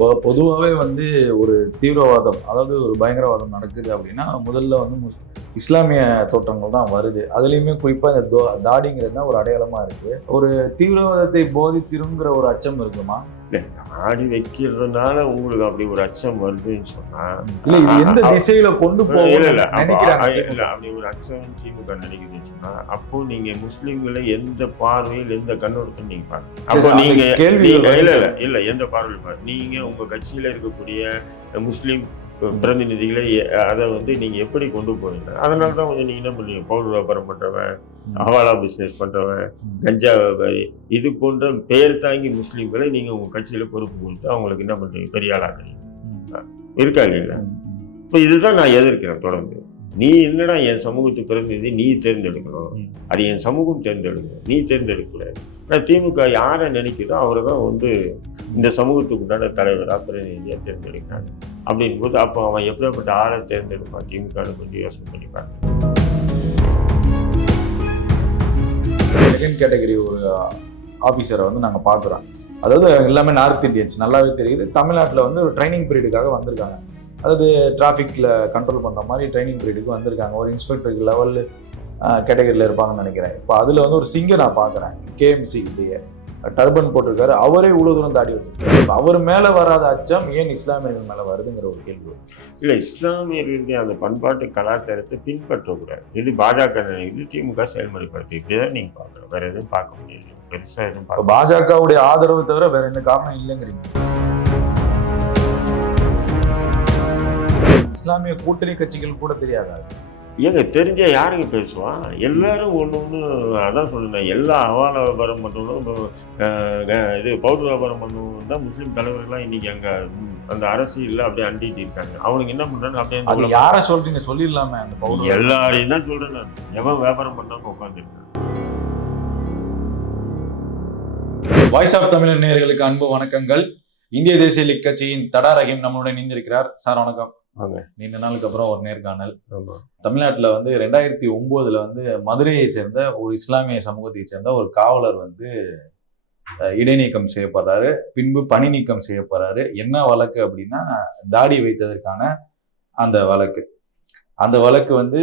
இப்போ பொதுவாகவே வந்து ஒரு தீவிரவாதம் அதாவது ஒரு பயங்கரவாதம் நடக்குது அப்படின்னா முதல்ல வந்து முஸ்- இஸ்லாமிய தோற்றங்கள் தான் வருது. அதுலேயுமே குறிப்பாக இந்த தோ தாடிங்கிறது தான் ஒரு அடையாளமாக இருக்குது ஒரு தீவிரவாதத்தை போதித்திருங்கிற ஒரு அச்சம் இருக்குமா? ஆடி வைக்கிறதுனால உங்களுக்கு அப்படி ஒரு அச்சம் வருதுன்னு சொன்னா இல்லை இது எந்த திசையில கொண்டு இல்ல போகணும் இல்ல இல்ல அப்படி ஒரு அச்சம் திமுக நினைக்குதுன்னு சொன்னா அப்போ நீங்க முஸ்லிம்களை எந்த பார்வையில் எந்த கண்ணோட்டத்தில் நீங்க பாருங்க. அப்போ நீங்க நீங்க- இல்ல இல்ல. இல்ல எந்த பார்வையில் பாருங்க. நீங்க உங்க கட்சியில இருக்கக்கூடிய முஸ்லிம் பிரதிநிதிகளை அதை வந்து நீங்க எப்படி கொண்டு போறீங்க அதனால தான் வந்து நீங்க என்ன பண்ணுவீங்க பவுடர் வியாபாரம் பண்றவன் ஹவாலா பிசினஸ் பண்றவன் கஞ்சா வியாபாரி இது போன்ற பெயர் தாங்கி முஸ்லீம்களை நீங்க உங்க கட்சியில பொறுப்பு கொடுத்து அவங்களுக்கு என்ன பண்றீங்க? பெரிய ஆளாக்குறீங்க. இருக்கா இல்லைங்களா? இப்போ இதுதான் நான் எதிர்க்கிறேன் தொடர்ந்து. நீ என்னடா என் சமூகத்து பிரதிநிதி நீ தேர்ந்தெடுக்கணும். அது என் சமூகம் தேர்ந்தெடுக்கணும் நீ தேர்ந்தெடுக்கக்கூடாது. ஆனால் திமுக யாரை நினைக்குதோ அவரை தான் வந்து இந்த சமூகத்துக்கு உண்டான தலைவராக பிரதிநிதியாக தேர்ந்தெடுக்கிறாங்க. அப்படின் போது அப்போ அவன் எப்படியாப்பட்ட ஆளை தேர்ந்தெடுப்பான்? திமுக கொஞ்சம் யோசனை பண்ணி பாருங்க. செகண்ட் கேட்டகரி ஒரு ஆஃபீஸரை வந்து நாங்கள் பார்க்குறோம். அதாவது எல்லாமே நார்த் இந்தியன்ஸ் நல்லாவே தெரியுது. தமிழ்நாட்டில் வந்து ஒரு ட்ரைனிங் பீரியடுக்காக வந்திருக்காங்க. அதாவது டிராஃபிக்கில் கண்ட்ரோல் பண்ணுற மாதிரி ட்ரைனிங் பீரியடுக்கு வந்திருக்காங்க. ஒரு இன்ஸ்பெக்டருக்கு லெவல் கேட்டகரியில் இருப்பாங்கன்னு நினைக்கிறேன். இப்போ அதில் வந்து ஒரு சிங்கை நான் பார்க்குறேன். கேஎம்சி இல்லையே டர்பன் போட்டிருக்காரு. அவரே இவ்வளோ தூரம் தாடி வச்சிருக்காரு. அவர் மேலே வராத அச்சம் ஏன் இஸ்லாமியர்கள் மேலே வருதுங்கிற ஒரு கேள்வி. இல்லை இஸ்லாமியர்களுடைய அந்த பண்பாட்டு கலாச்சாரத்தை பின்பற்றக்கூடாது. இது பாஜக இது திமுக செயல்முறைப்படுத்தி. இப்படிதான் நீங்கள் பார்க்கணும். வேற எதுவும் பார்க்க முடியாது. பெருசாக எதுவும் பாஜகவுடைய ஆதரவு தவிர வேற எந்த காரணம் இல்லைங்கிறீங்க. இஸ்லாமிய கூட்டணி கட்சிகள் கூட தெரியாதா? ஏங்க தெரிஞ்ச யாருங்க பேசுவான் எல்லாரும் ஒன்று ஒன்று அதான் சொல்லுங்க எல்லா அவால வியாபாரம் பண்ணுறவங்களும் இது பௌத்த வியாபாரம் பண்ணவங்க தான் முஸ்லீம் தலைவர்கள்லாம் இன்னைக்கு அங்கே அந்த அரசியலில் அப்படியே அண்டிட்டு இருக்காங்க. அவனுக்கு என்ன பண்ணுறாங்க அப்படியே யார சொல்றீங்க? சொல்லிடலாமே அந்த பவுடர் எல்லாரையும் தான் சொல்கிறேன் நான். எவன் வியாபாரம் பண்ணாமல் உட்காந்துருக்கேன் வாய்ஸ் ஆஃப் தமிழர் நேயர்களுக்கு அன்பு வணக்கங்கள். இந்திய தேசிய லீக் கட்சியின் தடா ரஹீம் நம்மளுடன் இணைந்திருக்கிறார். சார் வணக்கம். நீண்ட நாளுக்கு அப்புறம் ஒரு நேர்காணல். தமிழ்நாட்டில் வந்து ரெண்டாயிரத்தி ஒன்பதுல வந்து மதுரையை சேர்ந்த ஒரு இஸ்லாமிய சமூகத்தை சேர்ந்த ஒரு காவலர் வந்து இடைநீக்கம் செய்யப்படுறாரு. பின்பு பணி நீக்கம் செய்யப்படுறாரு. என்ன வழக்கு அப்படின்னா தாடி வைத்ததற்கான அந்த வழக்கு. அந்த வழக்கு வந்து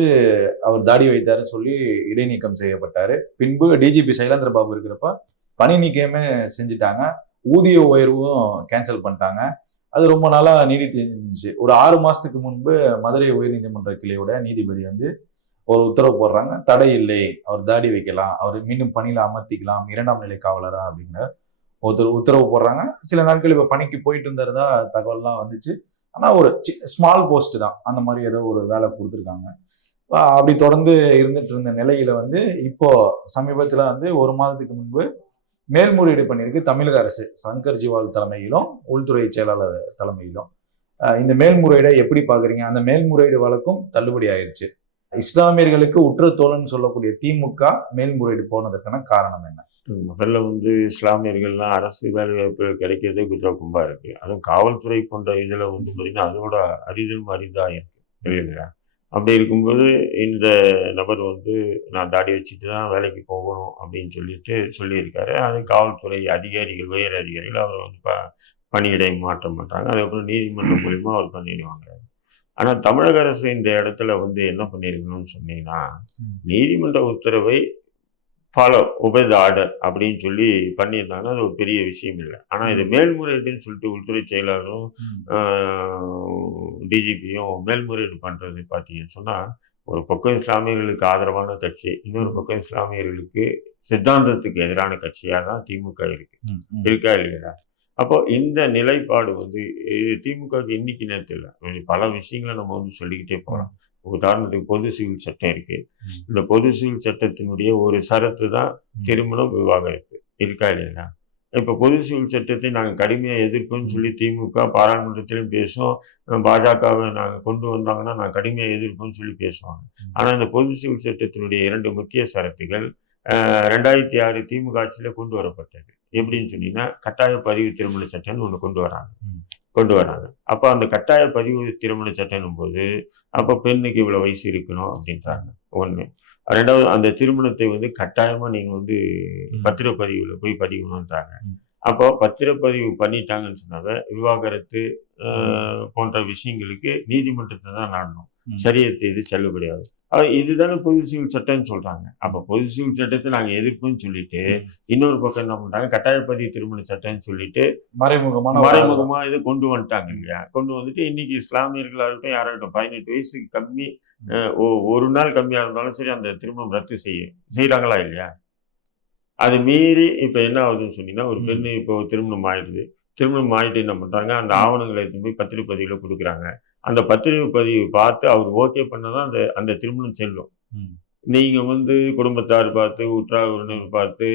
அவர் தாடி வைத்தாருன்னு சொல்லி இடைநீக்கம் செய்யப்பட்டாரு. பின்பு டிஜிபி சைலேந்திர பாபு இருக்கிறப்ப பணி நீக்கமே செஞ்சுட்டாங்க. ஊதிய உயர்வும் கேன்சல் பண்ணிட்டாங்க. அது ரொம்ப நாளாக நீடித்து இருந்துச்சு. ஒரு ஆறு மாதத்துக்கு முன்பு மதுரை உயர்நீதிமன்ற கிளையோட நீதிபதி வந்து ஒரு உத்தரவு போடுறாங்க. தடை இல்லை. அவர் தாடி வைக்கலாம். அவர் மீண்டும் பணியில் அமர்த்திக்கலாம். இரண்டாம் நிலை காவலரா அப்படிங்கிற ஒருத்தர் உத்தரவு போடுறாங்க. சில நாட்கள் இப்போ பணிக்கு போயிட்டு இருந்ததா தகவல்லாம் வந்துச்சு. ஆனால் ஒரு ஸ்மால் போஸ்ட் தான். அந்த மாதிரி ஏதோ ஒரு வேலை கொடுத்துருக்காங்க. அப்படி தொடர்ந்து இருந்துட்டு இருந்த நிலையில வந்து இப்போ சமீபத்தில் வந்து ஒரு மாதத்துக்கு முன்பு மேல்முறையீடு பண்ணியிருக்கு தமிழக அரசு. சங்கர் ஜிவால் தலைமையிலும் உள்துறை செயலாளர் தலைமையிலும். இந்த மேல்முறையீடை எப்படி பார்க்குறீங்க? அந்த மேல்முறையீடு வழக்கும் தள்ளுபடி ஆயிடுச்சு இஸ்லாமியர்களுக்கு உற்ற தோழன் சொல்லக்கூடிய திமுக மேல்முறையீடு போனதற்கான காரணம் என்ன? முதல்ல வந்து இஸ்லாமியர்கள்லாம் அரசு வேலைவாய்ப்பு கிடைக்கிறதே கும்பா இருக்கு. அதுவும் காவல்துறை போன்ற இதில் வந்து பார்த்தீங்கன்னா அதோட அரிதல் அரிதாக இருக்கு. இல்லைங்களா அப்படி இருக்கும்போது இந்த நபர் வந்து நான் தாடி வச்சுட்டு தான் வேலைக்கு போகணும் அப்படின்னு சொல்லிட்டு சொல்லியிருக்காரு. அது காவல்துறை அதிகாரிகள் உயர் அதிகாரிகள் அவர் வந்து ப பணியிடை மாற்ற மாட்டாங்க. அதுக்கப்புறம் நீதிமன்றம் மூலிமா அவர் பண்ணிடுவாங்க ஆனால் தமிழக அரசு இந்த இடத்துல வந்து என்ன பண்ணியிருக்கணும்னு சொன்னீங்கன்னா. நீதிமன்ற உத்தரவை ஃபாலோ ஒபே த ஆர்டர் அப்படின்னு சொல்லி பண்ணியிருந்தாங்கன்னா அது ஒரு பெரிய விஷயம் இல்லை. ஆனால் இது மேல்முறையீடுன்னு சொல்லிட்டு உள்துறை செயலாளரும் டிஜிபியும் மேல்முறையீடு பண்ணுறது பார்த்தீங்கன்னு சொன்னால் ஒரு பக்கம் இஸ்லாமியர்களுக்கு ஆதரவான கட்சி இன்னொரு பக்கம் இஸ்லாமியர்களுக்கு சித்தாந்தத்துக்கு எதிரான கட்சியாக தான் திமுக இருக்கு. இருக்கா இல்லையா? அப்போ இந்த நிலைப்பாடு வந்து இது திமுகவுக்கு இன்னைக்கு நேரத்தில் பல விஷயங்களை நம்ம வந்து சொல்லிக்கிட்டே போகலாம் உதாரணத்துக்கு பொது சிவில் சட்டம் இருக்கு. இந்த பொது சிவில் சட்டத்தினுடைய ஒரு சரத்து தான் திருமணம் விவாகரத்து. இருக்கா இல்லையா? இப்போ பொது சிவில் சட்டத்தை நாங்கள் கடுமையாக எதிர்ப்போம்னு சொல்லி திமுக பாராளுமன்றத்திலும் பேசும் பாஜகவை நாங்கள் கொண்டு வந்தாங்கன்னா நான் கடுமையாக எதிர்ப்போம்னு சொல்லி பேசுவாங்க. ஆனால் இந்த பொது சிவில் சட்டத்தினுடைய இரண்டு முக்கிய சரத்துகள் ரெண்டாயிரத்தி ஆறு திமுக ஆட்சியில் கொண்டு வரப்பட்டது. எப்படின்னு சொன்னீங்கன்னா கட்டாய பதிவு திருமண சட்டம்னு ஒன்று கொண்டு வராங்க. கொண்டு வராங்க. அப்போ அந்த கட்டாய பதிவு திருமண சட்டம்னும் போது அப்போ பெண்ணுக்கு இவ்வளோ வயசு இருக்கணும் அப்படின்றாங்க. ஒன்று ரெண்டாவது அந்த திருமணத்தை வந்து கட்டாயமாக நீங்கள் வந்து. பத்திரப்பதிவில் போய் பதிக்கணுன்றாங்க ம். அப்போ பத்திரப்பதிவு பண்ணிட்டாங்கன்னு சொன்னாவே விவாகரத்து போன்ற விஷயங்களுக்கு நீதிமன்றத்தை தான் நாடணும். சரியத்து இது செல்லுபடியாது அஹ் இதுதானே பொது சிவில் சட்டம்னு சொல்றாங்க. அப்போ பொது சிவில் சட்டத்தை நாங்க எதிர்ப்புன்னு சொல்லிட்டு இன்னொரு பக்கம் என்ன பண்றாங்க? கட்டாயப்பதிவு திருமண சட்டம்னு சொல்லிட்டு மறைமுகமான மறைமுகமா இது கொண்டு வந்துட்டாங்க இல்லையா? கொண்டு வந்துட்டு இன்னைக்கு இஸ்லாமியர்களா இருக்கட்டும் யாராகட்டும் பதினெட்டு வயசுக்கு கம்மி ஒரு நாள் கம்மியா இருந்தாலும் சரி அந்த திருமணம் ரத்து செய்ய செய்யறாங்களா இல்லையா? அது மீறி இப்ப என்ன ஆகுதுன்னு சொன்னீங்கன்னா ஒரு. பெண்ணு இப்போ திருமணம் ஆயிடுது. திருமணம் ஆயிட்டு என்ன பண்றாங்க? அந்த ஆவணங்களை எடுத்து போய் பத்திரப்பதிவுல கொடுக்குறாங்க. அந்த பத்திரப்பதிவு பார்த்து அவர் ஓகே பண்ணதான் அந்த அந்த திருமணம் செல்லும். நீங்க வந்து குடும்பத்தார் பார்த்து உற்றார் உறவினர் பார்த்து.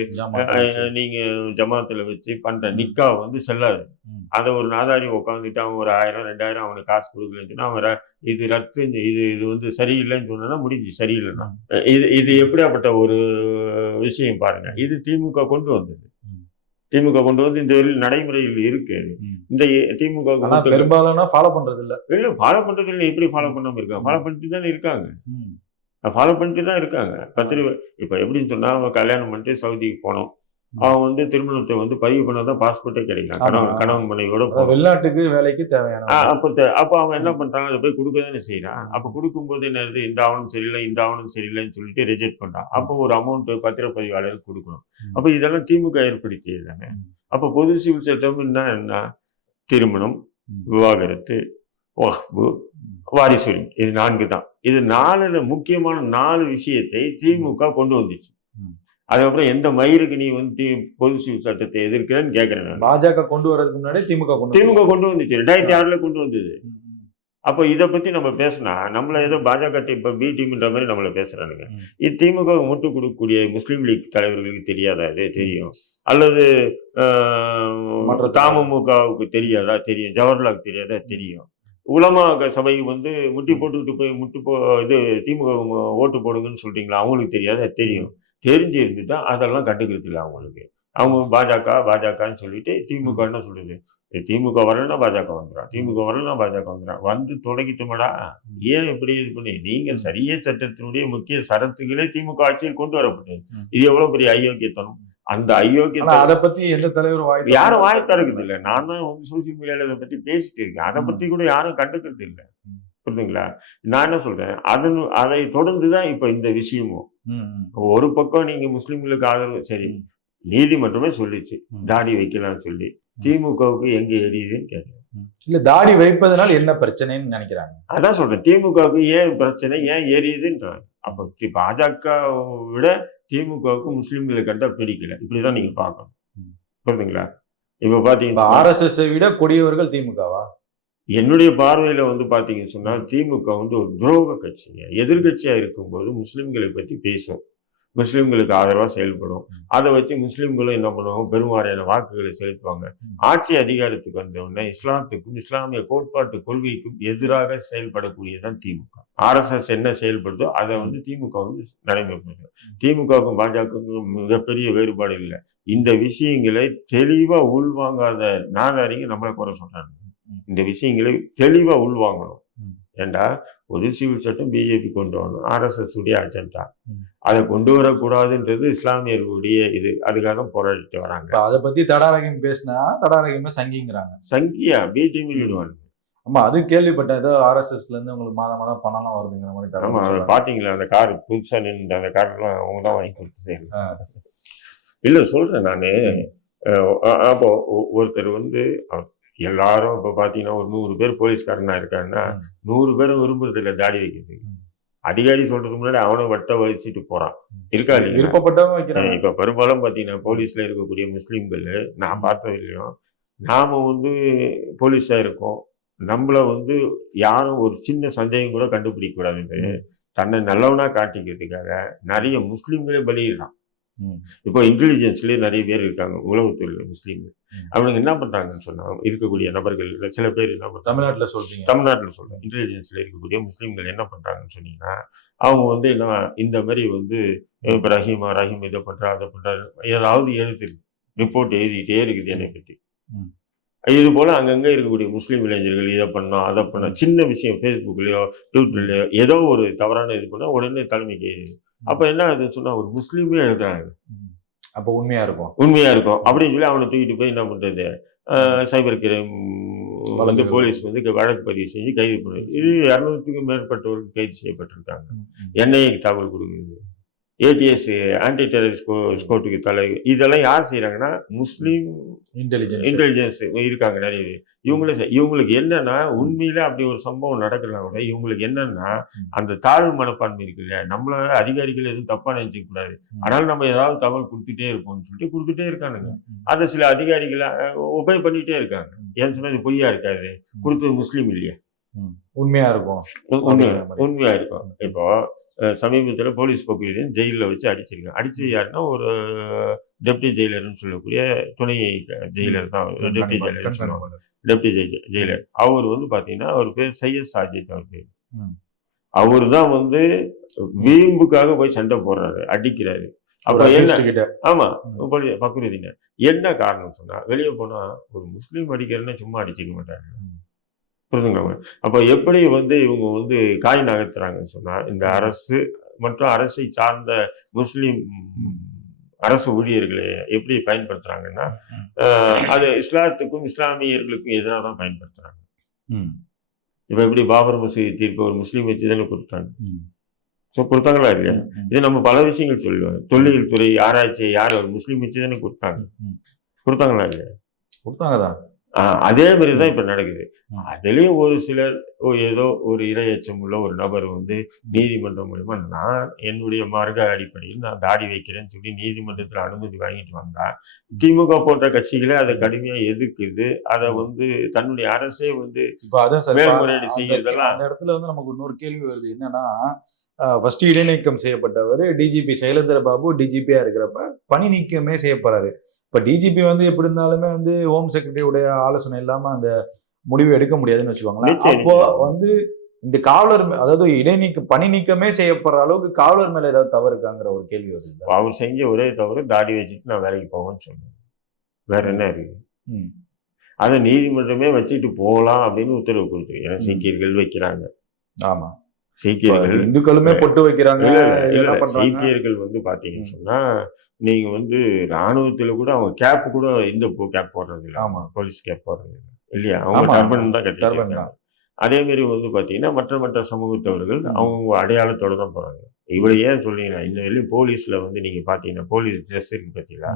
நீங்க ஜமாத்துல வச்சு பண்ற நிக்கா வந்து செல்லாது. அதை ஒரு நாதாரி உட்காந்துட்டு அவன் ஒரு ஆயிரம் ரெண்டாயிரம் அவனுக்கு காசு கொடுக்கலன்னு சொன்னா அவன் ர- இது ரத்து இது இது வந்து சரியில்லைன்னு சொன்னா முடிஞ்சு சரியில்லைன்னா இது இது எப்படியாப்பட்ட ஒரு விஷயம் பாருங்க இது திமுக கொண்டு வந்தது. திமுக கொண்டு வந்து இந்த நடைமுறையில் இருக்கு. இந்த திமுக பெரும்பாலான ஃபாலோ பண்றது இல்ல இல்ல ஃபாலோ பண்றது இல்லை எப்படி ஃபாலோ பண்ணாம இருக்காங்க? ஃபாலோ பண்ணிட்டு தானே இருக்காங்க. ஃபாலோ பண்ணிட்டு தான் இருக்காங்க. பத்திரிகை இப்போ எப்படின்னு சொன்னா அவன் கல்யாணம் பண்ணிட்டு சவுதிக்கு போனோம். அவன் வந்து திருமணத்தை வந்து பதிவு பண்ணாதான் பாஸ்போர்ட்டே கிடைக்கும். கணவன் கணவன் மனைவியோட வெளிநாட்டுக்கு வேலைக்கு தேவையான அப்போ அப்போ அவன் என்ன பண்றாங்க? அதை போய் கொடுக்க தானே செய்யறான் அப்போ கொடுக்கும்போது என்ன ஆகுது, இந்த ஆவணம் சரியில்லை இந்த ஆவணம் சரியில்லைன்னு சொல்லிட்டு ரிஜெக்ட் பண்றான். அப்போ ஒரு அமௌண்ட் பத்திரப்பதிவாளருக்கு கொடுக்கணும். அப்போ இதெல்லாம் திமுக ஏற்படுத்தியது தானே. அப்போ பொது சிவில் சட்டம் என்ன? திருமணம். விவாகரத்து வக்பு ம். வாரிசுரிமை இது நான்கு தான் இது நாலுல முக்கியமான நாலு விஷயத்தை திமுக கொண்டு வந்துச்சு. அதுக்கப்புறம் எந்த மயிருக்கு நீ வந்து பொது சட்டத்தை எதிர்க்கிறேன்னு கேட்கிறேன். பாஜக கொண்டு வர்றதுக்கு முன்னாடி திமுக கொண்டு திமுக. கொண்டு வந்துச்சு ரெண்டாயிரத்தி ஆறுல கொண்டு வந்தது. அப்போ இதை பத்தி நம்ம பேசினா நம்மள ஏதோ பாஜக இப்ப பி டீம்ன்ற மாதிரி நம்மள பேசுறானுங்க. இது திமுக முட்டு கொடுக்கக்கூடிய முஸ்லீம் லீக் தலைவர்களுக்கு தெரியாதா இது தெரியும் அல்லது மற்ற தமுமுகவுக்கு தெரியாதா? தெரியும். ஜவஹர்லாலுக்கு தெரியாதா? தெரியும். உலமா சபை வந்து முட்டி போட்டுக்கிட்டு போய் முட்டு போ இது திமுக ஓட்டு போடுங்கன்னு சொல்றீங்களா? அவங்களுக்கு தெரியாதா? தெரியும். தெரிஞ்சு இருந்துட்டா அதெல்லாம் கண்டுக்கிறது இல்லை அவங்களுக்கு. அவங்க பாஜக பாஜகன்னு சொல்லிட்டு திமுக என்ன சொல்லுது? திமுக வரலன்னா பாஜக வந்துடும் திமுக வரலன்னா பாஜக வந்துடும் வந்து தொடங்கிட்டோமடா ஏன் இப்படி இது பண்ணி? நீங்க சரியே சட்டத்தினுடைய முக்கிய சரத்துகளே திமுக ஆட்சியில் கொண்டு வரப்பட்டது. இது எவ்வளவு பெரிய அயோக்கியத்தனம் அந்த ஆனா அயோக்கியத்தை அத பத்தி எந்த தலைவரும் வாய் யாரும் வாய் திறக்குது இல்ல நான் தான் வந்து சோசியல் மீடியால இதை பத்தி பேசிட்டு இருக்கேன். அதை. பத்தி கூட யாரும் கண்டுக்கிறது இல்ல. புரியுதுங்களா நான் என்ன சொல்றேன்? அதன் அதை தொடர்ந்து தான் இப்ப இந்த விஷயமும். ஒரு பக்கம் நீங்க முஸ்லிம்களுக்கு ஆதரவு சரி. நீதிமன்றமே சொல்லிச்சு. தாடி வைக்கலாம்னு சொல்லி திமுகவுக்கு எங்க எரியுதுன்னு கேட்டேன். இல்ல தாடி வைப்பதனால என்ன பிரச்சனைன்னு நினைக்கிறாங்க? அதான் சொல்றேன். திமுகவுக்கு ஏன் பிரச்சனை ஏன் எரியுதுன்றாங்க. அப்போ பாஜக விட திமுகவுக்கு முஸ்லிம்களை கண்டா பிடிக்கல. இப்படிதான் நீங்க பார்க்கணும். ம். புரியுதுங்களா? இப்ப இப்ப பாத்தீங்கன்னா ஆர்எஸ்எஸ் விட கொடியவர்கள் திமுகவா? என்னுடைய பார்வையில வந்து பாத்தீங்கன்னு சொன்னா திமுக வந்து ஒரு துரோக கட்சிங்க. எதிர்கட்சியா இருக்கும்போது முஸ்லிம்களை பத்தி பேசும் முஸ்லிம்களுக்கு ஆதரவா செயல்படும். அதை வச்சு முஸ்லிம்களும் என்ன பண்ணுவாங்க? பெருவாரியான வாக்குகளை செலுத்துவாங்க. ஆட்சி அதிகாரத்துக்கு வந்த உடனே இஸ்லாத்துக்கும் இஸ்லாமிய கோட்பாட்டு கொள்கைக்கும் எதிராக செயல்படக்கூடியதான் திமுக. ஆர்எஸ்எஸ் என்ன செயல்படுதோ அதை வந்து திமுக வந்து நடைமுறைப்படுத்தும் திமுகவுக்கும் பாஜகவுக்கும் மிகப்பெரிய வேறுபாடு இல்லை. இந்த விஷயங்களை தெளிவா உள்வாங்காத நாதாரிங்க நம்மளை குறை சொல்றாங்க. ம். இந்த விஷயங்களை தெளிவா உள்வாங்கணும். ஏண்டா? பொது சிவில் சட்டம் பிஜேபி கொண்டு வரணும். ஆர்எஸ்எஸ் உடைய அஜெண்டா. அதை கொண்டு வரக்கூடாதுன்றது இஸ்லாமியர்களுடைய இது. அதுக்காக போராடிட்டு வராங்க. அத பத்தி தடாரகம் பேசினா தடாரகமே சங்கிங்கிறாங்க. சங்கியா? பிடிமிடுவாங்க ஆமா அது கேள்விப்பட்டேன். ஏதோ ஆர்எஸ்எஸ்ல இருந்து உங்களுக்கு மாதம் மாதம் பணம்லாம் வருதுங்கிற மாதிரி ஆமா அதை. பாத்தீங்களா? அந்த கார் புதுசா நின்று அந்த கார்லாம் அவங்க தான் வாங்கி கொடுத்து. இல்ல சொல்றேன் நானு. அப்போ ஒருத்தர் வந்து எல்லாரும் இப்ப பாத்தீங்கன்னா ஒரு நூறு பேர் போலீஸ்காரனா இருக்காங்கன்னா ம். நூறு பேரும் விரும்புறது இல்ல தாடி வைக்கிறது. அதிகாரி சொல்றதுக்கு முன்னாடி அவனை வட்ட வலிச்சிட்டு போறான் ம். இருக்கா இல்லையா விருப்பப்பட்டவங்க வைக்கிறாங்க இப்ப பெரும்பாலும் பாத்தீங்கன்னா போலீஸ்ல இருக்கக்கூடிய முஸ்லீம்கள் நான் பார்த்தது இல்லையும் நாம வந்து போலீஸா இருக்கோம் நம்மள வந்து யாரும் ஒரு சின்ன சந்தேகம் கூட கண்டுபிடிக்க கூடாதுன்னு தன்னை நல்லவனா காட்டிக்கிறதுக்காக நிறைய முஸ்லீம்களே பலியிடுறான் ம். இப்போ இன்டெலிஜென்ஸ்லயே நிறைய பேர் இருக்காங்க உளவுத்துறையில முஸ்லீம்கள். அவனுங்க என்ன பண்றாங்கன்னு சொன்னா இருக்கக்கூடிய நபர்கள் சில பேர் என்ன தமிழ்நாட்டுல சொல்றீங்க தமிழ்நாட்டில் சொல்றேன் இன்டெலிஜென்ஸ்ல இருக்கக்கூடிய முஸ்லீம்கள் என்ன பண்றாங்கன்னு சொன்னீங்கன்னா அவங்க வந்து என்ன இந்த மாதிரி வந்து இப்போ ரஹீமா ரஹீம் இதை பண்றா அதை பண்றா ஏதாவது எழுத்து ரிப்போர்ட் எழுதிட்டே இருக்குது என்னை பத்தி ம். இது போல அங்கங்க இருக்கக்கூடிய முஸ்லீம் இளைஞர்கள் இதை பண்ணோம் அதை பண்ணோம் சின்ன விஷயம் ஃபேஸ்புக்லயோ ட்விட்டர்லயோ ஏதோ ஒரு தவறான இது பண்ணா உடனே தலைமைக்கு. அப்ப என்ன ஆகுதுன்னு சொன்னா ஒரு முஸ்லீமே எழுதுறாங்க. அப்போ உண்மையா இருக்கும். உண்மையா இருக்கும். அப்படின்னு சொல்லி அவனை தூக்கிட்டு போய் என்ன பண்றது? ஆஹ் சைபர் கிரைம் வந்து. போலீஸ் வந்து வழக்கு பதிவு செஞ்சு கைது பண்ணுது இது இரநூறுக்கும் மேற்பட்டவர்கள் கைது செய்யப்பட்டிருக்காங்க. ம், ம். என்ஐஏக்கு தகவல் கொடுக்குறது ஏடிஎஸ் ஆன்டி டெரரிஸ்ட் ஸ்கோட்டுக்கு தலை இதெல்லாம் யார் செய்றாங்கன்னா முஸ்லீம் இன்டெலிஜென்ஸ் இன்டெலிஜென்ஸ் இருக்காங்க நிறைய. இவங்களே இவங்களுக்கு என்னன்னா உண்மையில அப்படி ஒரு சம்பவம் நடக்கலாம் கூட இவங்களுக்கு என்னன்னா. அந்த தாழ்வு மனப்பான்மை இருக்கு இல்லையா நம்மள அதிகாரிகள் எதுவும் தப்பா நினைச்சுக்க கூடாது. ஆனால் நம்ம ஏதாவது தகவல் கொடுத்துட்டே இருப்போம்னு சொல்லிட்டு கொடுத்துட்டே இருக்கானுங்க. அதை சில அதிகாரிகள் உபய பண்ணிட்டே இருக்காங்க. ஏன்னு சொன்னா இது பொய்யா இருக்காது. கொடுத்தது முஸ்லீம் இல்லையா? உண்மையா இருக்கும். உண்மையா இருக்கும். இப்போ சமீபத்துல போலீஸ் பகுதியிலையும் ஜெயிலில் வச்சு அடிச்சிருக்காங்க. அடிச்சது யாருன்னா ஒரு டெப்டி ஜெயிலர்னு சொல்லக்கூடிய துணை ஜெயிலர் தான். Deputy jailer deputy jailer. அவர் வந்து பாத்தீங்கன்னா அவர் பேர் சையத் சாஜித் அவர் பேர். அவர் தான் வந்து வீம்புக்காக போய் சண்டை போடுறாரு அடிக்கிறாரு. அப்ப ஒரு என்ன ஆமா ம். போலி- பக்ருதீன் என்ன காரணம் சொன்னா வெளியே போனா ஒரு முஸ்லீம் அடிக்கிறேன்னா சும்மா அடிச்சுக்க மாட்டாங்க. புரிதுங்களா அப்போ எப்படி வந்து இவங்க வந்து காய் நகர்த்துறாங்கன்னு சொன்னா இந்த அரசு மற்றும் அரசை சார்ந்த முஸ்லீம் அரசு ஊழியர்களை எப்படி. ஆஹ், அது இஸ்லாத்துக்கும் இஸ்லாமியர்களுக்கும் எதிராக தான் பயன்படுத்துறாங்க. ம், இப்போ எப்படி பாபர் மசூதி தீர்ப்பு ஒரு முஸ்லீம் வச்சு தானே கொடுத்தாங்க? ஸோ கொடுத்தாங்களா இல்லையா. இது நம்ம பல விஷயங்கள் சொல்லுவோம் தொல்லியல் துறை ஆராய்ச்சி யார் ஒரு முஸ்லீம் வச்சு தானே கொடுத்தாங்க. கொடுத்தாங்களா இல்லையா? கொடுத்தாங்கதான் ஆஹ் அதே மாதிரி தான் இப்ப நடக்குது. அதுலயும் ஒரு சிலர் ஏதோ ஒரு இரையச்சம் உள்ள ஒரு நபர் வந்து நீதிமன்றம் மூலமா நான் என்னுடைய மார்க்க அடிப்படையில் நான் தாடி வைக்கிறேன்னு சொல்லி நீதிமன்றத்துல அனுமதி வாங்கிட்டு வந்தா திமுக போன்ற கட்சிகளே அதை கடுமையா எதிர்க்குது. அதை வந்து தன்னுடைய அரசே வந்து மேல்முறையீடு செய்யறதெல்லாம் அந்த இடத்துல வந்து நமக்கு இன்னொரு கேள்வி வருது. என்னன்னா ஃபர்ஸ்ட் இடைநீக்கம் செய்யப்பட்டவர் டிஜிபி சைலேந்திர பாபு டிஜிபியா இருக்கிறப்ப பணி நீக்கமே செய்யப்படுறாரு இப்ப டிஜிபி வந்து எப்படி இருந்தாலுமே வந்து ஹோம் செக்ரட்டரியுடைய ஆலோசனை இல்லாம அந்த முடிவு எடுக்க முடியாதுன்னு வச்சுக்கோங்களேன். அப்போ. வந்து இந்த காவலர் மே- அதாவது இடைநீக்க பணி நீக்கமே செய்யப்படுற அளவுக்கு காவலர் மேல ஏதாவது தவறு இருக்காங்கிற ஒரு கேள்வி வருது அவர் செஞ்ச ஒரே தவிர தாடி வச்சுட்டு நான் வேலைக்கு போவேன்னு சொன்னேன் வேற என்ன இருக்கு ம், அதை நீதிமன்றமே வச்சுட்டு போகலாம் அப்படின்னு உத்தரவு கொடுத்து ஏன்னா. சீக்கியர்கள் வைக்கிறாங்க. ஆமா. இப்ப சீக்கியர்கள் இந்துக்களுமே பொட்டு வைக்கிறாங்க சீக்கியர்கள் வந்து பாத்தீங்கன்னு. சொன்னா நீங்க வந்து ராணுவத்துல கூட அவங்க கேப் கூட இந்த கேப் போடுறது இல்ல ஆமா. போலீஸ் கேப் போடுறது இல்ல இல்லையா அவங்க டர்பன் தான் turban கட்டி தான். அதே மாதிரி வந்து பாத்தீங்கன்னா மற்ற மற்ற சமூகத்தவர்கள். அவங்க அடையாளத்தோட தான் போறாங்க இவ்வளவு ஏன் சொல்றீங்கன்னா இந்த வெளியும் போலீஸ்ல வந்து நீங்க பாத்தீங்கன்னா போலீஸ் ட்ரெஸ் இருக்கு பாத்தீங்களா.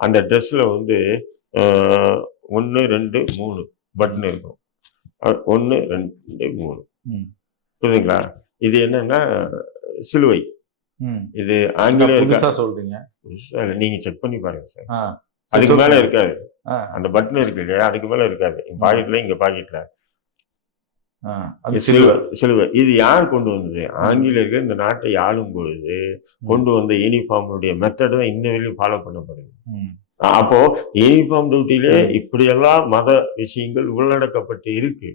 அந்த ட்ரெஸ்ல வந்து ஒண்ணு ரெண்டு மூணு பட்டன் இருக்கும் ஒண்ணு ரெண்டு மூணு புரியுதுங்களா? இது என்னன்னா சிலுவை. இது ஆங்கிலேய இருக்கா? புதுசா சொல்றீங்க. நீங்க செக் பண்ணி பாருங்க சார். அதுக்கு மேல. இருக்காது. அந்த பட்டன் இருக்கு இல்லையா அதுக்கு மேல இருக்காது. ம். பாக்கெட்ல இங்க பாக்கெட்ல சிலுவை சிலுவை. இது யார் கொண்டு வந்தது? ஆங்கிலேயர்கள் இந்த நாட்டை ஆளும் பொழுது கொண்டு வந்த யூனிஃபார்முடைய மெத்தட் தான் இன்ன வரையும் ஃபாலோ பண்ணப்படுது. அப்போ யூனிஃபார்ம் டியூட்டிலே. இப்படியெல்லாம் மத விஷயங்கள் உள்ளடக்கப்பட்டு இருக்கு.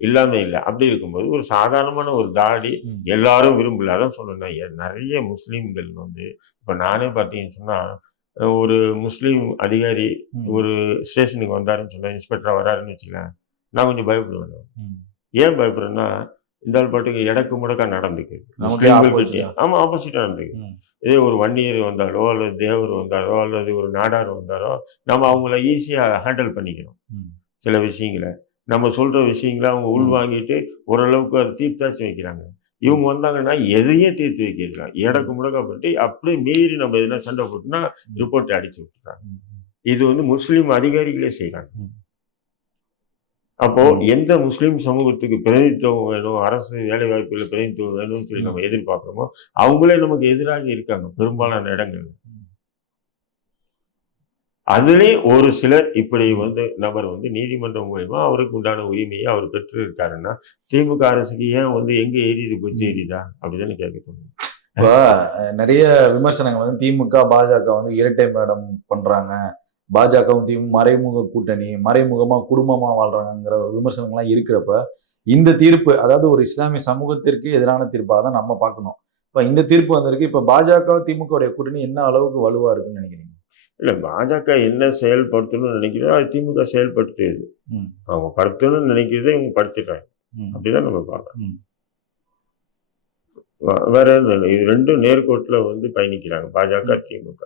ம், ம், இல்லாம இல்லை அப்படி இருக்கும்போது ஒரு சாதாரணமான ஒரு தாடி. எல்லாரும் விரும்பல அதான் சொன்னேன் எ- நிறைய முஸ்லீம்கள் வந்து இப்ப நானே பார்த்தீங்கன்னு சொன்னா அஹ் ஒரு முஸ்லீம் அதிகாரி ஒரு ஸ்டேஷனுக்கு வந்தாருன்னு சொன்னா இன்ஸ்பெக்டரா வராருன்னு வச்சுக்கலாம் நான் கொஞ்சம் பயப்படுவேன். ஏன் பயப்படுறேன்னா இந்த ஆள் பாட்டுக்கு இடக்கு முடக்கா நடந்துக்குது நமக்கே முஸ்லீம்கள் opposite கிட்ட ஆ. ஆமா ஆப்போசிட்டா நடந்துக்கு. இதே ஒரு வன்னியர் வந்தாலோ அல்லது தேவர் வந்தாலோ அல்லது ஒரு நாடார் வந்தாலோ நம்ம அவங்கள ஈஸியா ஹேண்டில் பண்ணிக்கிறோம். சில விஷயங்களை நம்ம சொல்ற விஷயங்களை அவங்க உள்வாங்கிட்டு ஓரளவுக்கு அதை தீர்த்தாச்சு வைக்கிறாங்க இவங்க வந்தாங்கன்னா எதையும் தீர்த்து வைக்கலாம் இடக்கு முடக்கப்பட்டு அப்படியே மீறி நம்ம எதுனா சண்டை போட்டுனா ரிப்போர்ட் அடிச்சு விட்டுறாங்க. இது வந்து முஸ்லீம் அதிகாரிகளே செய்றாங்க. ம். அப்போ. எந்த முஸ்லீம் சமூகத்துக்கு பிரதிநிதித்துவம் வேணும் அரசு வேலை வாய்ப்புல பிரதிநிதித்துவம் வேணும்னு சொல்லி நம்ம எதிர்பார்க்கிறோமோ அவங்களே நமக்கு எதிராக இருக்காங்க பெரும்பாலான இடங்கள் அதுலேயும் ஒரு சிலர் இப்படி வந்து நபர் வந்து நீதிமன்றம் மூலயமா அவருக்கு உண்டான உரிமையை அவர் பெற்று இருக்காருன்னா திமுக அரசுக்கு ஏன் வந்து எங்க எரியுது கொஞ்சம் ம். எரியுதா அப்படிதானே கேட்க இப்போ நிறைய விமர்சனங்கள் வந்து திமுக பாஜக வந்து இரட்டை மேடம் பண்றாங்க. பாஜகவும் திமுக மறைமுக கூட்டணி மறைமுகமா குடும்பமா வாழ்றாங்கிற விமர்சனங்கள்லாம் இருக்கிறப்ப இந்த தீர்ப்பு அதாவது ஒரு இஸ்லாமிய சமூகத்திற்கு எதிரான தீர்ப்பாக தான் நம்ம பார்க்கணும். இப்போ இந்த தீர்ப்பு வந்திருக்கு. இப்போ பாஜக திமுக உடைய கூட்டணி என்ன அளவுக்கு வலுவா இருக்குன்னு நினைக்கிறீங்க? இல்ல பாஜக என்ன செயல்படுத்தணும்னு நினைக்கிறதோ அது திமுக செயல்படுத்துது அவங்க படுத்தணும்னு நினைக்கிறதை இவங்க படுத்திட்டாங்க. அப்படிதான் நம்ம பார்க்கணும் ம். வ- வேற. இது ரெண்டும் நேர்கோட்டில் வந்து பயணிக்கிறாங்க பாஜக திமுக.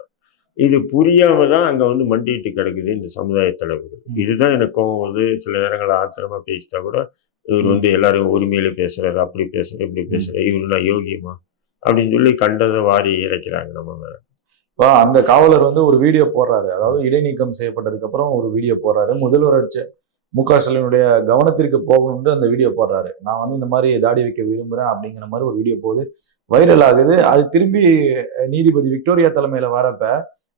இது புரியாம தான் அங்க வந்து மண்டிட்டு கிடக்குது இந்த சமுதாய தலைவர்கள். இதுதான் எனக்கு கோவம் வந்து சில நேரங்கள் ஆத்திரமா பேசிட்டா கூட இவர் வந்து எல்லாரும் உரிமையில பேசுறாரு அப்படி பேசுறாரு இப்படி பேசுறாரு. இவரு நான் யோகியமா? அப்படின்னு சொல்லி கண்டதை வாரி இறைக்கிறாங்க நம்ம மேல. இப்போ அந்த காவலர் வந்து ஒரு வீடியோ போடுறாரு. அதாவது இடைநீக்கம் செய்யப்பட்டதுக்கு அப்புறம் ஒரு வீடியோ போடுறாரு. முதல்வர் மு க ஸ்டாலினுடைய கவனத்திற்கு போகணும்னு அந்த வீடியோ போடுறாரு. நான் வந்து இந்த மாதிரி தாடி வைக்க விரும்புகிறேன் அப்படிங்கிற மாதிரி ஒரு வீடியோ போகுது வைரல் ஆகுது. அது திரும்பி நீதிபதி விக்டோரியா தலைமையில வரப்ப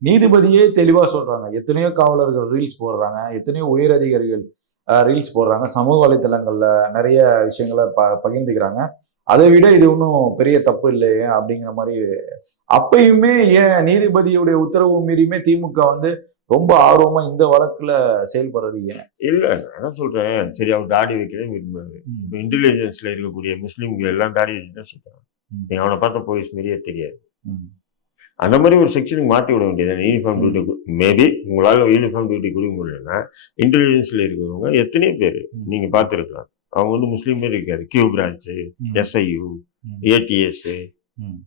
நீதிபதியே தெளிவாக சொல்றாங்க. எத்தனையோ காவலர்கள் ரீல்ஸ் போடுறாங்க. எத்தனையோ உயர் அதிகாரிகள் ரீல்ஸ் போடுறாங்க. சமூக வலைத்தளங்கள்ல நிறைய விஷயங்களை ப பகிர்ந்துக்கிறாங்க. அதை விட இது ஒன்றும் பெரிய தப்பு இல்லையே அப்படிங்கிற மாதிரி அப்பயுமே ஏன் நீதிபதியுடைய உத்தரவு மீறியுமே திமுக வந்து ரொம்ப ஆர்வமா இந்த வழக்குல செயல்படுறது ஏன்? இல்ல நான் சொல்றேன்? சரி அவர் தாடி வைக்கிறேன் விரும்புறாரு இப்போ இன்டெலிஜென்ஸ்ல இருக்கக்கூடிய முஸ்லீம்கள் எல்லாம் தாடி வச்சு தான் சுத்தம் ம். நீ அவனை பார்த்தா போலீஸ் மாதிரியே தெரியாது. அந்த மாதிரி ஒரு செக்ஷனுக்கு மாற்றி விட வேண்டியது யூனிஃபார்ம் டியூட்டி மேபி உங்களால் யூனிஃபார்ம் டியூட்டி கொடுக்க முடியலன்னா இன்டெலிஜென்ஸில் இருக்கிறவங்க எத்தனையோ பேர். நீங்கள் பார்த்துருக்கலாம். அவங்க வந்து முஸ்லீமே இருக்காரு கியூ பிரான்ச்சு. எஸ்ஐயு ம். ஏடிஎஸ் ம்.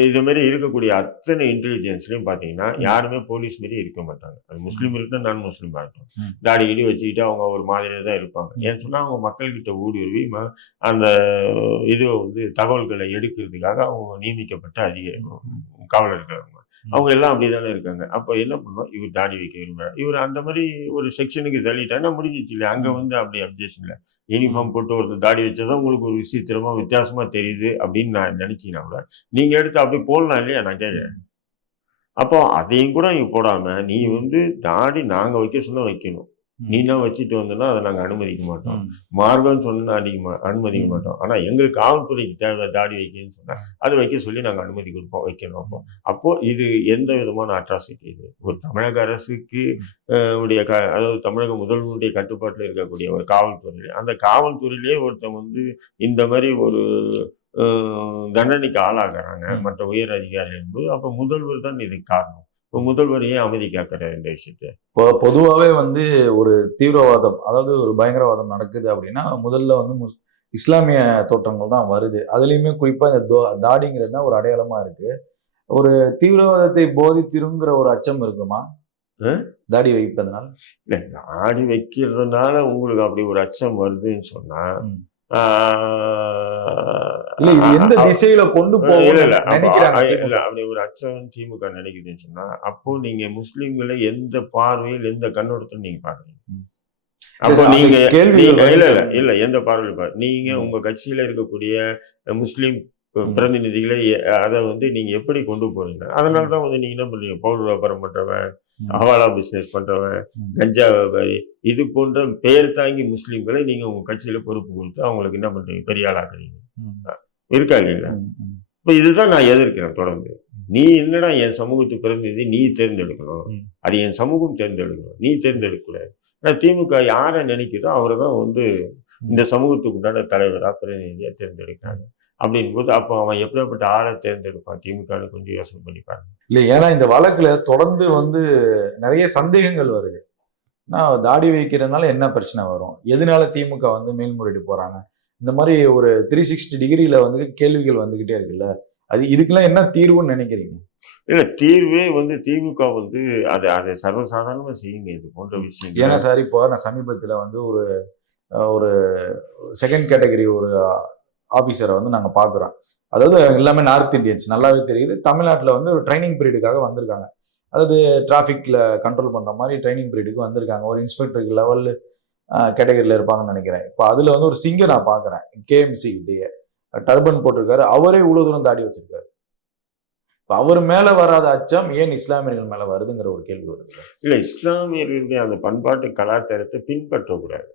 இது மாதிரி இருக்கக்கூடிய அத்தனை இன்டெலிஜென்ஸ்லையும் பார்த்தீங்கன்னா. யாருமே போலீஸ் மாரி இருக்க மாட்டாங்க அது முஸ்லீம் இருக்கட்டும் நான் முஸ்லீம் ஆகட்டும் ம். தாடி கிடி வச்சுக்கிட்டு அவங்க ஒரு மாதிரியாக தான் இருப்பாங்க. ஏன்னு சொன்னால் அவங்க மக்கள்கிட்ட ஊடுருவி அந்த இதை வந்து தகவல்களை எடுக்கிறதுக்காக அவங்க நியமிக்கப்பட்ட அதிக காவலர்கள் அவங்க. அவங்க எல்லாம் அப்படிதானே இருக்காங்க. அப்போ என்ன பண்ணுவோம் இவர் தாடி வைக்க விரும்புறாரு இவர் அந்த மாதிரி ஒரு செக்ஷனுக்கு தள்ளிட்டாங்கன்னா முடிஞ்சிச்சு இல்லையா? அங்கே வந்து அப்படி அப்ஜெக்ஷன் இல்லை யூனிஃபார்ம் போட்டு ஒருத்தர் தாடி வச்சதான் உங்களுக்கு ஒரு விசித்திரமா வித்தியாசமா தெரியுது அப்படின்னு நான் நினைச்சீங்கன்னா கூட நீங்க எடுத்து அப்படி போடலாம் இல்லையா? நான் கேட்குறேன். அப்போ அதையும் கூட நீங்க போடாம நீ வந்து தாடி நாங்க வைக்க சொன்னா வைக்கணும். நீலாம் வச்சுட்டு வந்தோன்னா அதை நாங்க அனுமதிக்க மாட்டோம். ம். மார்க்கம் சொன்னா அடிக்க அனுமதிக்க. மாட்டோம். ஆனா எங்களுக்கு காவல்துறைக்கு தேவை தாடி வைக்கணும்னு சொன்னா அதை வைக்க சொல்லி நாங்க அனுமதி கொடுப்போம் வைக்கணும் அப்போ. அப்போ இது எந்த விதமான அட்ராசிட்டி இது? ஒரு தமிழக அரசுக்கு உடைய க அதாவது தமிழக முதல்வருடைய கட்டுப்பாட்டில் இருக்கக்கூடிய ஒரு காவல்துறை. அந்த காவல்துறையிலே ஒருத்தன் வந்து இந்த மாதிரி ஒரு தண்டனைக்கு ஆளாகிறாங்க. மற்ற உயர் அதிகாரிகள் என்பது. அப்போ முதல்வர் தான் இதுக்கு காரணம். இப்போ முதல்வர் ஏன் அமைதி காக்கிறார் இந்த விஷயத்தை? இப்போ பொதுவாகவே வந்து ஒரு தீவிரவாதம் அதாவது ஒரு பயங்கரவாதம் நடக்குது அப்படின்னா முதல்ல வந்து முஸ் இஸ்லாமிய தோற்றங்கள் தான் வருது. அதுலேயுமே குறிப்பாக இந்த தோ- தாடிங்கிறது தான் ஒரு அடையாளமா இருக்கு. ஒரு தீவிரவாதத்தை போதித்திருங்கிற ஒரு அச்சம் இருக்குமா? தாடி வைப்பதனால்? இல்லை தாடி வைக்கிறதுனால உங்களுக்கு அப்படி ஒரு அச்சம் வருதுன்னு சொன்னா ம். ஆஹ், இல்ல இது எந்த திசையில கொண்டு நினைக்கிறாங்க? இல்ல, அப்படி ஒரு அச்சம் திமுக நினைக்குதுன்னு சொன்னா அப்போ நீங்க முஸ்லிம்களை எந்த பார்வையில் எந்த கண்ணோட்டத்தில் நீங்க பாக்குறீங்க. அப்போ நீங்க நீங்க- இல்ல இல்ல இல்ல எந்த பார்வையில் பாரு நீங்க. உங்க கட்சியில இருக்கக்கூடிய முஸ்லிம். பிரதிநிதிகளை அதை வந்து நீங்க எப்படி கொண்டு போறீங்க அதனால தான் வந்து நீங்க என்ன பண்றீங்க பவுடர் வியாபாரம் பண்றவன். ஹவாலா பிசினஸ் பண்றவன். கஞ்சா வியாபாரி இது போன்ற பெயர் தாங்கி முஸ்லிம்களை நீங்க உங்க கட்சியில பொறுப்பு கொடுத்து அவங்களுக்கு என்ன பண்றீங்க பெரிய ஆளாக்குறீங்க இருக்கா இல்லைங்களா. இப்ப இதுதான் நான் எதிர்க்கிறேன் தொடர்ந்து. நீ என்னடா என் சமூகத்து பிரதிநிதி? நீ தேர்ந்தெடுக்கணும். அது என் சமூகம் தேர்ந்தெடுக்கணும். நீ தேர்ந்தெடுக்க கூடாது ஆனா திமுக யாரை நினைக்குதோ அவரை தான் வந்து இந்த சமூகத்துக்கு உண்டான தலைவரா பிரதிநிதியா தேர்ந்தெடுக்கிறாங்க. அப்படின் போது அப்போ அவன் எப்படியாப்பட்ட ஆளை தேர்ந்தெடுப்பான்? திமுகன்னு கொஞ்சம் யோசனை பண்ணி பாருங்க. இல்ல ஏன்னா இந்த வழக்குல தொடர்ந்து வந்து நிறைய சந்தேகங்கள் வருது. நான் தாடி வைக்கிறதுனால என்ன பிரச்சனை வரும்? எதனால திமுக வந்து மேல்முறையீடு போறாங்க? இந்த மாதிரி ஒரு த்ரீ சிக்ஸ்டி டிகிரியில வந்து கேள்விகள் வந்துகிட்டே இருக்குல்ல? அது இதுக்கெல்லாம் என்ன தீர்வுன்னு நினைக்கிறீங்க? இல்ல தீர்வே வந்து திமுக வந்து அதை அதை சர்வசாதாரணமா செய்யுங்க. இது போன்ற ஏன்னா விஷயம் சார் இப்போ நான் சமீபத்துல வந்து ஒரு ஒரு செகண்ட் கேட்டகரி ஒரு ஆபீசரை வந்து நாங்க பாக்குறோம். அதாவது எல்லாமே நார்த் இந்தியன்ஸ் நல்லாவே தெரியுது. தமிழ்நாட்டுல வந்து ஒரு ட்ரைனிங் பீரியடுக்காக வந்திருக்காங்க. அதாவது டிராஃபிக்ல கண்ட்ரோல் பண்ற மாதிரி ட்ரைனிங் பீரியடுக்கு வந்திருக்காங்க. ஒரு இன்ஸ்பெக்டருக்கு லெவல் கேட்டகரியில் இருப்பாங்கன்னு நினைக்கிறேன். இப்போ அதுல வந்து ஒரு சிங்கை நான் பாக்குறேன் கேஎம்சி கிட்டேயே டர்பன் போட்டிருக்காரு. அவரே இவ்வளவு தூரம் தாடி வச்சிருக்காரு. இப்போ அவர் மேல வராத அச்சம் ஏன் இஸ்லாமியர்கள் மேல வருதுங்கிற ஒரு கேள்வி வருது. இல்ல இஸ்லாமியர்களுடைய அந்த பண்பாட்டு கலாச்சாரத்தை பின்பற்றக்கூடாது.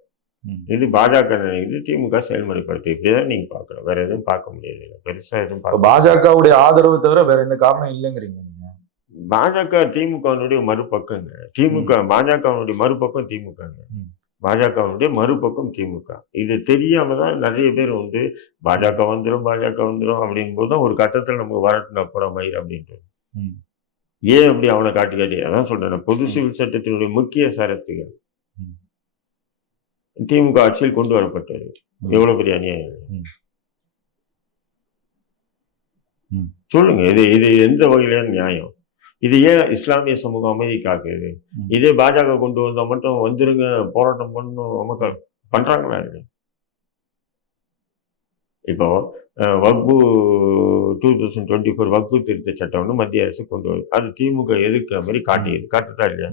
இது பாஜக நினைக்குது திமுக செயல்முறைப்படுத்தி. இப்படிதான் நீங்க பார்க்கணும். வேற எதுவும் பார்க்க முடியாது இதுல. பெருசா எதுவும் பார்க்க பாஜகவுடைய ஆதரவு தவிர வேற எந்த காரணம் இல்லைங்கிறீங்க நீங்க. பாஜக திமுகவினுடைய மறுபக்கங்க திமுக பாஜகவினுடைய மறுபக்கம் திமுகங்க. ம். பாஜகவினுடைய மறுபக்கம் திமுக இது தெரியாம தான் நிறைய பேர் வந்து பாஜக வந்துடும் பாஜக வந்துடும் அப்படிங்கும் போது தான் ஒரு கட்டத்தில் நம்ம வரட்டின அப்புறம் மயிர் அப்படின்ட்டு ம். ஏன் அப்படி அவனை காட்டி காட்டி அதான் சொல்றேன் பொது. சிவில் சட்டத்தினுடைய முக்கிய சரத்துகள். திமுக ஆட்சியில் கொண்டு வரப்பட்டது ம். எவ்வளவு பெரிய அநியாயம். சொல்லுங்க இது இது எந்த வகையிலான நியாயம் இது ஏன் இஸ்லாமிய சமூகம் அமைதி காக்குது. இதே பாஜக கொண்டு வந்தா மட்டும் வந்துருங்க போராட்டம் பண்ணும் அமக்க பண்றாங்களா இது இப்போ வக்பு டூ தௌசண்ட் டுவெண்ட்டி ஃபோர் வக்பு திருத்த சட்டம்னு மத்திய அரசு கொண்டு வருது அது திமுக எதிர்க்கிற மாதிரி காட்டியது காட்டுதா இல்லையா.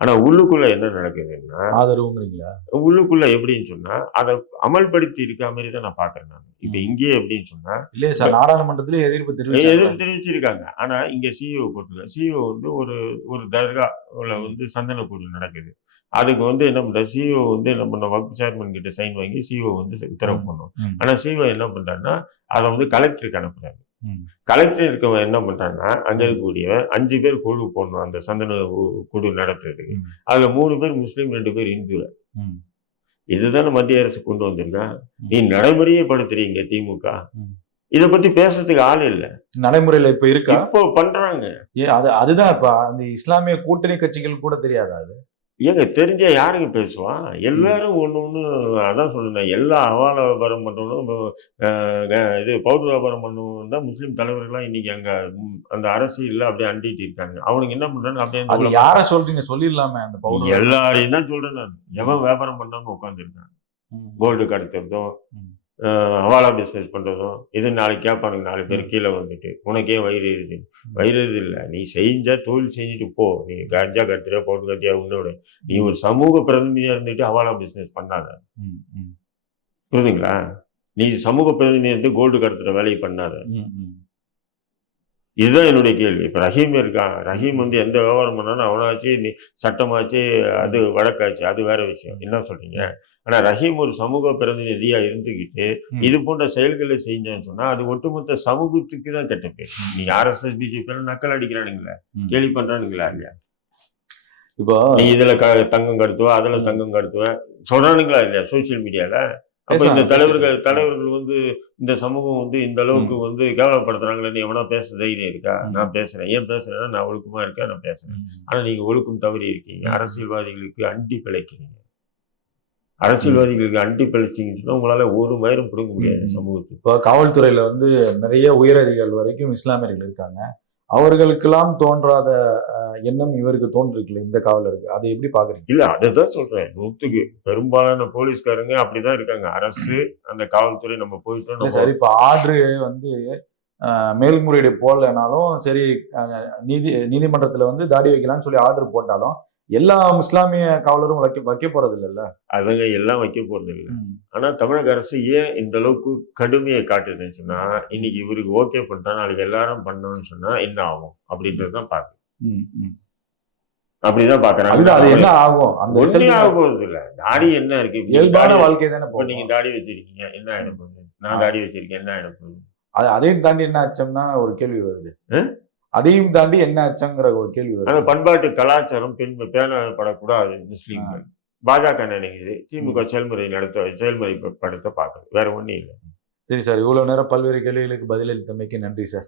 ஆனா உள்ளுக்குள்ள என்ன நடக்குதுன்னா ஆதரவுங்கிறீங்களா? உள்ளுக்குள்ள எப்படின்னு சொன்னா அதை அமல்படுத்தி இருக்க மாதிரி தான் நான் பாக்குறேன் நான். இப்ப. இங்கேயே எப்படின்னு சொன்னா இல்லையே சார் நாடாளுமன்றத்திலே எதிர்ப்பு எதிர்ப்பு தெரிவிச்சிருக்காங்க. ஆனா இங்க சிஇஓ போட்டுருக்காங்க. சிஇஓ வந்து ஒரு ஒரு தர்காவில் வந்து சந்தன கூடு நடக்குது. அதுக்கு வந்து என்ன பண்ற சிஇஓ வந்து என்ன பண்ண வகுப்பு சேர்மன் கிட்ட சைன் வாங்கி சிஇஓ வந்து உத்தரவு. பண்ணும் ம். ஆனா சிஇஓ என்ன பண்றாருன்னா அதை வந்து கலெக்டருக்கு அனுப்புறாரு ம். கலெக்டர் இருக்கவன் என்ன பண்றான்னா அங்க இருக்கக்கூடியவன் அஞ்சு பேர் குழு போடணும் அந்த சந்தன குழு நடத்துறதுக்கு. அதுல மூணு பேர் முஸ்லீம் ரெண்டு பேர் இந்து. இதுதானே மத்திய அரசு கொண்டு வந்திருக்கா. நீ நடைமுறையே படுத்துறீங்க திமுக. இத பத்தி பேசுறதுக்கு ஆள் இல்ல நடைமுறையில இப்ப இருக்கா இப்போ பண்றாங்க ஏ அது அதுதான் இப்ப அந்த இஸ்லாமிய கூட்டணி கட்சிகள் கூட தெரியாதா அது ஏங்க தெரிஞ்ச யாருங்க பேசுவான் எல்லாரும் ஒண்ணு ஒண்ணு அதான் சொல்லுறேன் எல்லா அவால வியாபாரம் க- இது பவுடர் வியாபாரம் பண்ணவனும் தான் முஸ்லீம் தலைவர்கள்லாம் இன்னைக்கு அங்க அந்த அரசியல்ல அப்படியே அண்டிட்டு இருக்காங்க. அவனுக்கு என்ன பண்றாங்க அப்படியே யார சொல்றீங்க? சொல்லிடலாமே அந்த பவுடர் எல்லாரையும் தான் சொல்றேன் நான். எவன் வியாபாரம் பண்ணாம உட்காந்துருக்கான் கோல்டு கடத்துறதும் ஹவாலா பிஸ்னஸ் பண்றதும் இது நாளைக்கு கேட்பானுங்க நாலு பேர். கீழே வந்துட்டு உனக்கே வயிறு எரியுது. வயிறு எரியுது இல்லை நீ செஞ்சா தொழில் செஞ்சுட்டு போ. நீ கஞ்சா கத்துற போட்டு கத்தியா உன்னோட நீ ஒரு சமூக பிரதிநிதியா இருந்துட்டு ஹவாலா பிஸ்னஸ் பண்ணாத. புரியுதுங்களா? நீ சமூக பிரதிநிதி இருந்து கோல்டு கடத்துற வேலையை பண்ணாத. இதுதான் என்னுடைய கேள்வி. இப்ப ரஹீம் இருக்கான். ரஹீம் வந்து எந்த விவகாரம் பண்ணாலும் அவனாச்சு நீ சட்டமாச்சு அது வழக்காச்சு. அது வேற விஷயம். என்ன சொல்றீங்க? ஆனா ரஹீம் ஒரு சமூக பிரதிநிதியா இருந்துகிட்டு ம். இது போன்ற செயல்களை செஞ்சான்னு சொன்னா அது ஒட்டுமொத்த சமூகத்துக்கு தான் கெட்ட பேர். நீங்க ஆர்எஸ்எஸ் பிஜேபி நக்கல் அடிக்கிறானுங்களே. ம். கேள்வி பண்றானுங்களா இல்லையா? இப்போ நீ இதுல க தங்கம் கடத்துவ அதுல தங்கம் கடத்துவ சொல்றானுங்களா இல்லையா சோசியல் மீடியால அப்ப இந்த தலைவர்கள். தலைவர்கள் வந்து இந்த சமூகம் வந்து இந்த அளவுக்கு வந்து கேவலப்படுத்துறாங்களேன்னு எவனா பேச தைரியம் இருக்கா. நான் பேசுறேன். ஏன் பேசுறேன்னா நான் ஒழுக்கமா இருக்கேன் நான் பேசுறேன். ஆனா நீங்க ஒழுக்கம் தவறி இருக்கீங்க. அரசியல்வாதிகளுக்கு அண்டி பிழைக்கிறீங்க அரசியல்வாதிகளுக்கு அண்டி பிழைச்சிங்கன்னு உங்களால ஒரு மயிரும் பிடுங்க முடியாது. சமூகத்துக்கு. இப்போ காவல்துறையில வந்து நிறைய உயரதிகாரிகள் வரைக்கும் இஸ்லாமியர்கள் இருக்காங்க. அவர்களுக்கெல்லாம் தோன்றாத எண்ணம் இவருக்கு தோன்றிருக்குல்ல இந்த காவலருக்கு. அதை எப்படி பாக்குறீங்க? இல்ல அதைதான் சொல்றேன். நூத்துக்கு பெரும்பாலான போலீஸ்காரங்க அப்படிதான் இருக்காங்க. அரசு அந்த காவல்துறை நம்ம போயிட்டோம் சார் இப்ப ஆர்டர் வந்து மேல்முறையீடு போடலைனாலும் சரி நீதி நீதிமன்றத்துல வந்து தாடி வைக்கலாம்னு சொல்லி ஆர்டர் போட்டாலும் எல்லா இஸ்லாமிய காவலரும் வைக்க வைக்க போறது இல்லைல்ல அவங்க எல்லாம் வைக்க போறது இல்லை ஆனா தமிழக அரசு ஏன் இந்த அளவுக்கு கடுமையை காட்டுதுன்னு சொன்னா இன்னைக்கு இவருக்கு ஓகே பண்ணிட்டா நாளைக்கு எல்லாரும் பண்ணோம்னு சொன்னா என்ன ஆகும்? அப்படின்றது தான் பாக்கு. அப்படிதான் அதுதான் அது பாக்குறாங்க என்ன ஆகும்? அந்த ஒண்ணுமே ஆக போறது இல்ல தாடி என்ன இருக்கு? இயல்பான வாழ்க்கை தானே இப்ப நீங்க தாடி வச்சிருக்கீங்க. என்ன ஆயிட போகுது? நான் தாடி வச்சிருக்கேன். என்ன ஆயிட போகுது? அது அதையும் தாண்டி என்ன அச்சம்னா ஒரு கேள்வி வருது? அதையும் தாண்டி என்ன அச்சங்கிற ஒரு கேள்வி பண்பாட்டு கலாச்சாரம் பின் பேணப்படக்கூடாது முஸ்லீம்கள். பாஜக நினைக்குது. திமுக செயல்முறை நடத்த செயல்முறைப்படுத்த பார்க்குது வேற ஒண்ணும் இல்லை. சரி சார் இவ்வளவு நேரம் பல்வேறு கேள்விகளுக்கு பதிலளித்தமைக்கு நன்றி சார்.